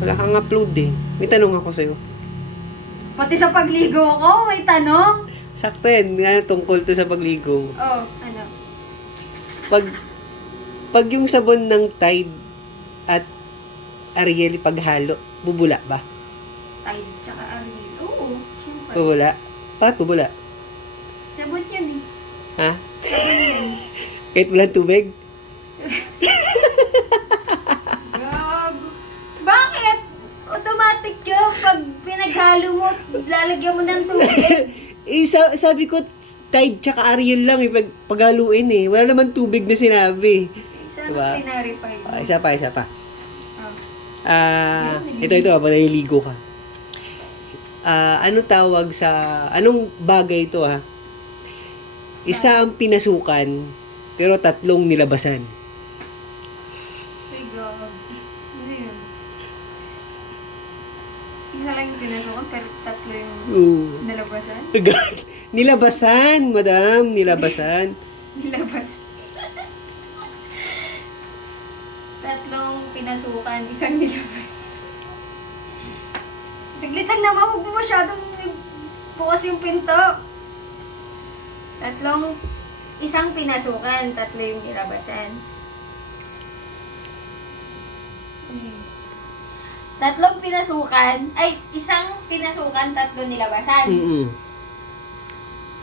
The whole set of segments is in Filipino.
Wala kang upload eh. May tanong ako sa'yo. Pati sa pagligo ko, may tanong. Sakto yan. Tungkol to sa pagligo. Oh, ano? Pag yung sabon ng Tide at Ariel paghalo, bubula ba? Tide tsaka Ariel. Oo, syempre. Bubula? Bakit bubula? Sabon yun eh. Ha? Sabon yun. Kahit walang tubig? Gago. Bakit? Automatic yun. Pag pinaghalo mo, lalagyan mo ng tubig. Sabi ko, Tide tsaka Ariel lang paghaluin eh. Wala naman tubig na sinabi. Sana Diba? pinarify mo. Isa pa. Oh. Ito, habang naliligo ka. Ano tawag sa, anong bagay ito ha? Isa ang pinasukan, pero tatlong nilabasan. Ay, gago. Ano yun? Isa lang yung pinasukan, pero tatlo yung nalabasan. Nilabasan, madam. Nilabasan. Nilabas. Tatlong pinasukan, isang nilabas. Saglit lang naman, huwag mo masyadong bukas yung pinto. Isang pinasukan, tatlo yung nilabasan. Tatlong pinasukan, isang pinasukan, tatlo nilabasan.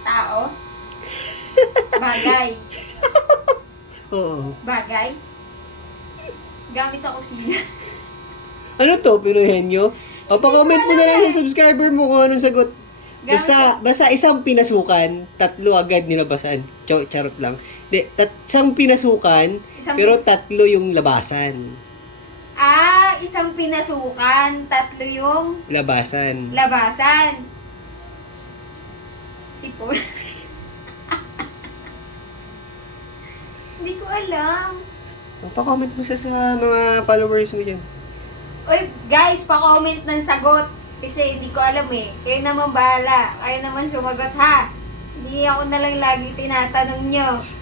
Tao. Bagay. Oo. Bagay. Gamit sa kusina. Ano to, Pinuhenyo? O, pa-comment mo na lang sa subscriber mo kung anong sagot. Basta isang pinasukan, tatlo agad nilabasan. Charot lang. Isang pinasukan, pero tatlo yung labasan. Isang pinasukan, tatlo yung Labasan. Sipon. Hindi ko alam. Pa-comment mo sa mga followers mo dyan. Uy, guys, pa-comment ng sagot. Kasi hindi ko alam eh. Kayo naman bahala. Kayo naman sumagot ha. Hindi ako na lang lagi tinatanong nyo.